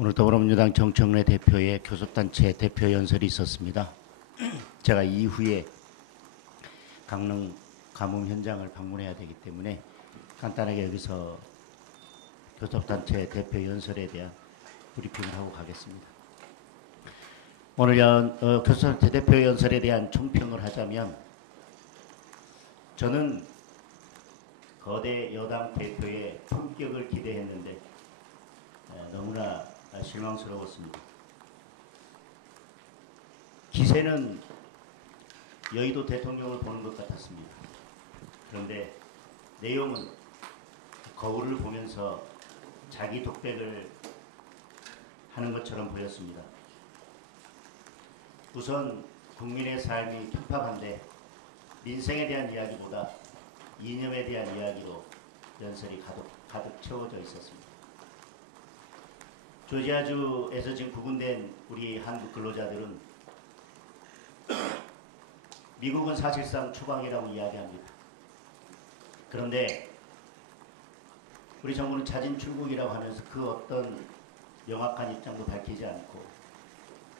오늘 더불어민주당 정청래 대표의 교섭단체 대표 연설이 있었습니다. 제가 이후에 강릉 가뭄 현장을 방문해야 되기 때문에 간단하게 여기서 교섭단체 대표 연설에 대한 브리핑을 하고 가겠습니다. 오늘 교섭단체 대표 연설에 대한 총평을 하자면, 저는 거대 여당 대표의 품격을 기대했는데 너무나 실망스러웠습니다. 기세는 여의도 대통령을 보는 것 같았습니다. 그런데 내용은 거울을 보면서 자기 독백을 하는 것처럼 보였습니다. 우선 국민의 삶이 핍박한데 민생에 대한 이야기보다 이념에 대한 이야기로 연설이 가득 채워져 있었습니다. 조지아주에서 지금 구금된 우리 한국 근로자들은 미국은 사실상 추방이라고 이야기합니다. 그런데 우리 정부는 자진 출국이라고 하면서 그 어떤 명확한 입장도 밝히지 않고,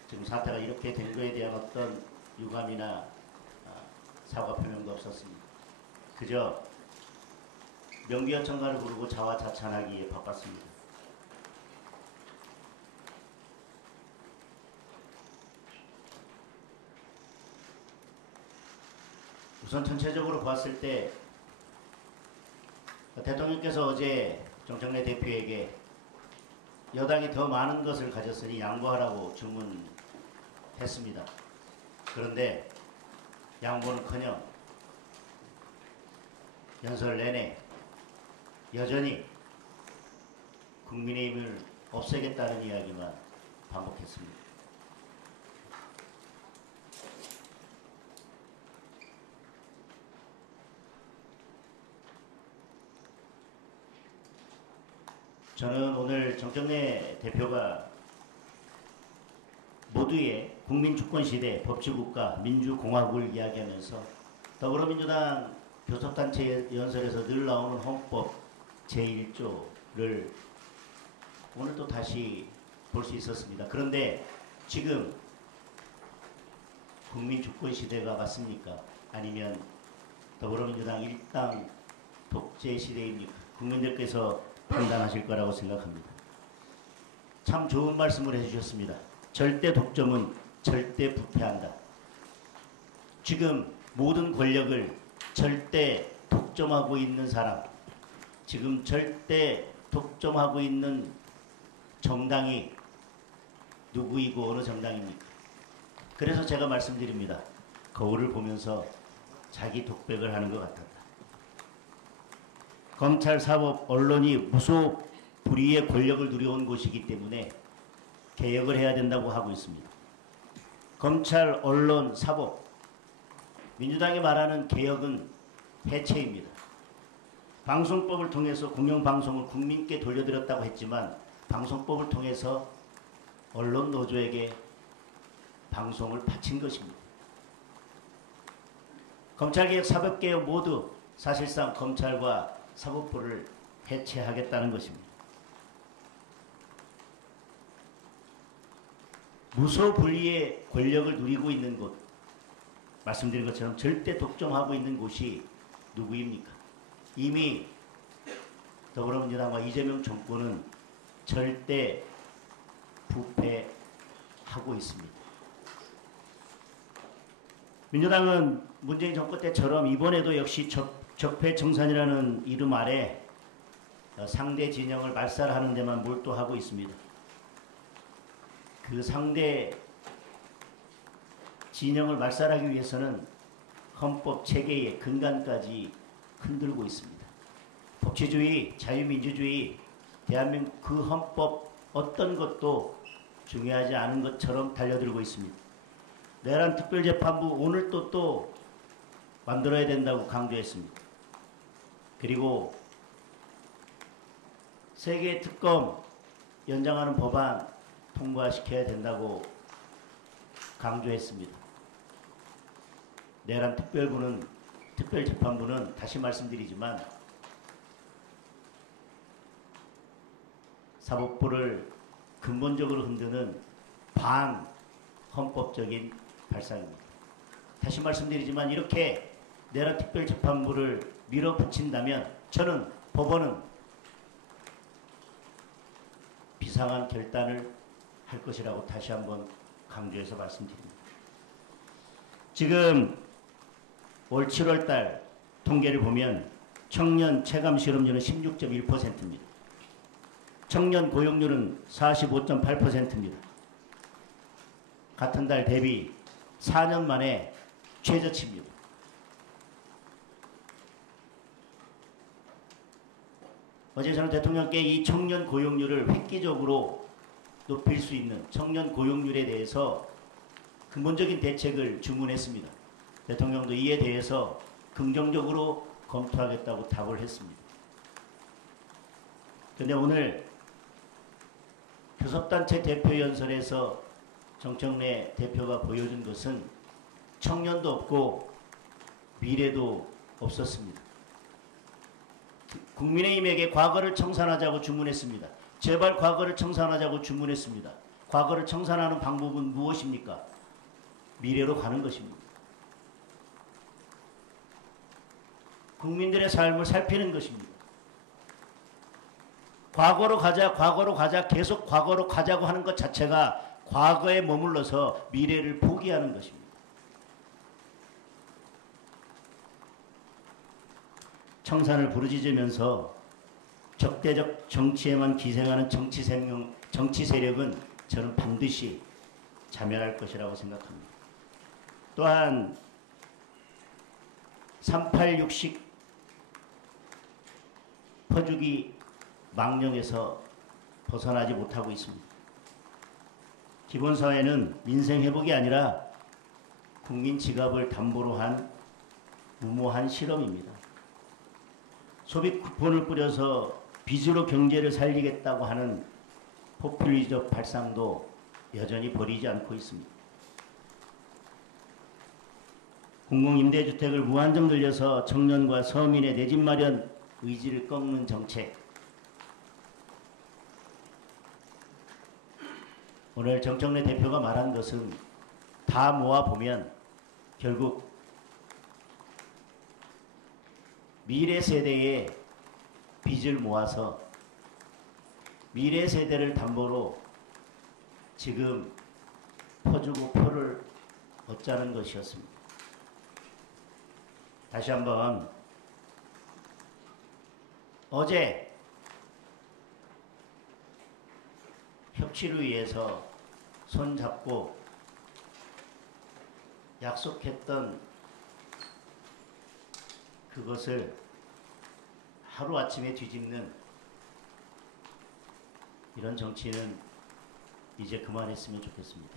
지금 사태가 이렇게 된 거에 대한 어떤 유감이나 사과 표명도 없었습니다. 그저 명기어천가를 부르고 자화자찬하기에 바빴습니다. 우선 전체적으로 봤을 때 대통령께서 어제 정청래 대표에게 여당이 더 많은 것을 가졌으니 양보하라고 주문했습니다. 그런데 양보는커녕 연설 내내 여전히 국민의힘을 없애겠다는 이야기만 반복했습니다. 저는 오늘 정청래 대표가 모두의 국민주권시대, 법치국가, 민주공화국을 이야기하면서 더불어민주당 교섭단체 연설에서 늘 나오는 헌법 제1조를 오늘 또 다시 볼 수 있었습니다. 그런데 지금 국민주권시대가 맞습니까? 아니면 더불어민주당 일당 독재시대입니까? 국민들께서 판단하실 거라고 생각합니다. 참 좋은 말씀을 해주셨습니다. 절대 독점은 절대 부패한다. 지금 모든 권력을 절대 독점하고 있는 사람, 지금 절대 독점하고 있는 정당이 누구이고 어느 정당입니까? 그래서 제가 말씀드립니다. 거울을 보면서 자기 독백을 하는 것 같았다. 검찰, 사법, 언론이 무소 불위의 권력을 누려온 곳이기 때문에 개혁을 해야 된다고 하고 있습니다. 검찰, 언론, 사법, 민주당이 말하는 개혁은 해체입니다. 방송법을 통해서 공영방송을 국민께 돌려드렸다고 했지만 방송법을 통해서 언론 노조에게 방송을 바친 것입니다. 검찰개혁, 사법개혁 모두 사실상 검찰과 사법부를 해체하겠다는 것입니다. 무소불위의 권력을 누리고 있는 곳, 말씀드린 것처럼 절대 독점하고 있는 곳이 누구입니까? 이미 더불어민주당과 이재명 정권은 절대 부패하고 있습니다. 민주당은 문재인 정권 때처럼 이번에도 역시 적폐청산이라는 이름 아래 상대 진영을 말살하는 데만 몰두하고 있습니다. 그 상대 진영을 말살하기 위해서는 헌법 체계의 근간까지 흔들고 있습니다. 법치주의, 자유민주주의, 대한민국 그 헌법 어떤 것도 중요하지 않은 것처럼 달려들고 있습니다. 내란 특별재판부 오늘 또 만들어야 된다고 강조했습니다. 그리고 세계 특검 연장하는 법안 통과시켜야 된다고 강조했습니다. 내란 특별재판부는 다시 말씀드리지만 사법부를 근본적으로 흔드는 반헌법적인 발상입니다. 다시 말씀드리지만 이렇게 내란특별재판부를 밀어붙인다면 저는 법원은 비상한 결단을 할 것이라고 다시 한번 강조해서 말씀드립니다. 지금 올 7월 달 통계를 보면 청년 체감 실업률은 16.1%입니다. 청년 고용률은 45.8%입니다. 같은 달 대비 4년 만에 최저치입니다. 어제 저는 대통령께 이 청년 고용률을 획기적으로 높일 수 있는 청년 고용률에 대해서 근본적인 대책을 주문했습니다. 대통령도 이에 대해서 긍정적으로 검토하겠다고 답을 했습니다. 그런데 오늘 교섭단체 대표연설에서 정청래 대표가 보여준 것은 청년도 없고 미래도 없었습니다. 국민의힘에게 과거를 청산하자고 주문했습니다. 제발 과거를 청산하자고 주문했습니다. 과거를 청산하는 방법은 무엇입니까? 미래로 가는 것입니다. 국민들의 삶을 살피는 것입니다. 과거로 가자, 계속 과거로 가자고 하는 것 자체가 과거에 머물러서 미래를 포기하는 것입니다. 청산을 부르짖으면서 적대적 정치에만 기생하는 정치 세력은 저는 반드시 자멸할 것이라고 생각합니다. 또한 386식 퍼주기 망령에서 벗어나지 못하고 있습니다. 기본사회는 민생 회복이 아니라 국민 지갑을 담보로 한 무모한 실험입니다. 소비 쿠폰을 뿌려서 빚으로 경제를 살리겠다고 하는 포퓰리적 발상도 여전히 버리지 않고 있습니다. 공공임대주택을 무한정 늘려서 청년과 서민의 내 집 마련 의지를 꺾는 정책. 오늘 정청래 대표가 말한 것은 다 모아보면 결국 미래 세대의 빚을 모아서 미래 세대를 담보로 지금 퍼주고 표를 얻자는 것이었습니다. 다시 한번 어제 협치를 위해서 손잡고 약속했던 그것을 하루아침에 뒤집는 이런 정치는 이제 그만했으면 좋겠습니다.